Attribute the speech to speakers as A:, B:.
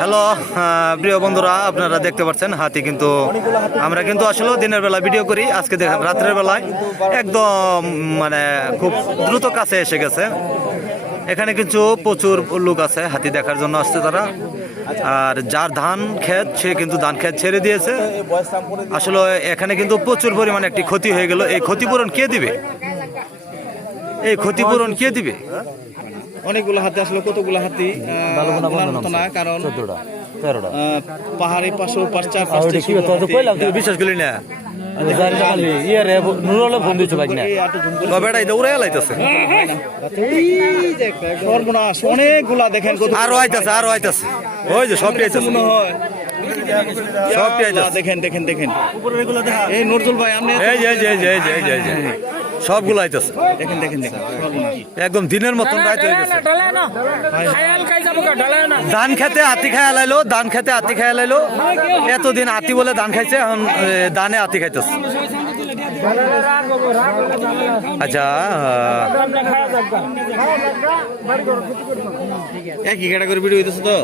A: Hello প্রিয় বন্ধুরা, আপনারা দেখতে পাচ্ছেন, হাতি কিন্তু আমরা কিন্তু আসলে দিনের বেলা ভিডিও করি। আজকে দেখেন, রাত্রের বেলায় একদম মানে খুব দ্রুত কাছে এসে গেছে। এখানে কিন্তু প্রচুর লোক আছে, হাতি দেখার জন্য আসছে তারা। আর যার ধান ক্ষেত, সে কিন্তু ধান ক্ষেত ছেড়ে দিয়েছে। আসলে এখানে কিন্তু প্রচুর পরিমাণে একটি ক্ষতি হয়ে গেল। এই ক্ষতিপূরণ কে দিবে? এই ক্ষতিপূরণ কে দিবে?
B: অনেকগুলো হাতি আসলে কতগুলো হাতি? না কারণ পাহাড়ি পাশে পাশ চার পাঁচটি
A: বিশ্বাস করি না উড়ে লাইতেছে।
B: সর্বনাশ অনেকগুলা দেখেন কত
A: আরও আইতাছে আরও আইতাছে। ওই যে
B: মনে হয়। দেখেন দেখেন দেখেন। এই নজরুল ভাই আপনি
A: এই যে এই যে এই যে এই যে এই যে এই যে। সবগুলো আইতাছে।
B: দেখেন দেখেন দেখেন।
A: একদম দিনের মতন রাত হয়ে গেছে
C: খায়াল খাই যাব কা ঢালায় না।
A: ধান খেতে হাতি খায় লাইলো ধান খেতে হাতি খায় লাইলো এতদিন হাতি বলে ধান খাইছে এখন ধানে হাতি খাইতেছে। আচ্ছা আহ,
B: ক্যাটাগরি ভিডিও হইতেছে তো?